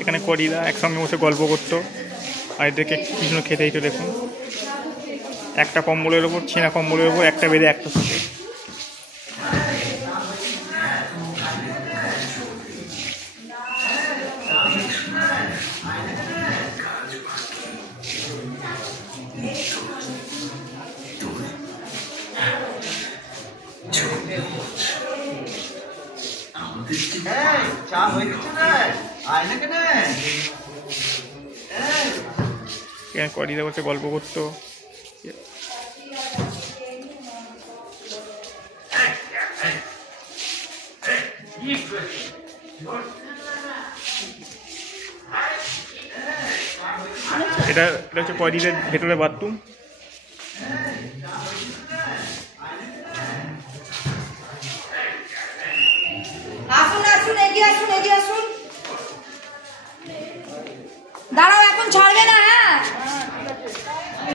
এখানে করিদা একসঙ্গে বসে গল্প করতো আর এদেরকে কি জন্য খেতে দিত দেখুন। একটা কম্বলের ওপর, ছেঁড়া কম্বলের ওপর একটা বেঁধে একটা থাকে। করিদা বসে গল্প করতো। এটা হচ্ছে করিদার ভেতরে বাথরুম। আসুন আসুন, এগিয়ে আসুন, এগিয়ে আসুন। দাঁড়াও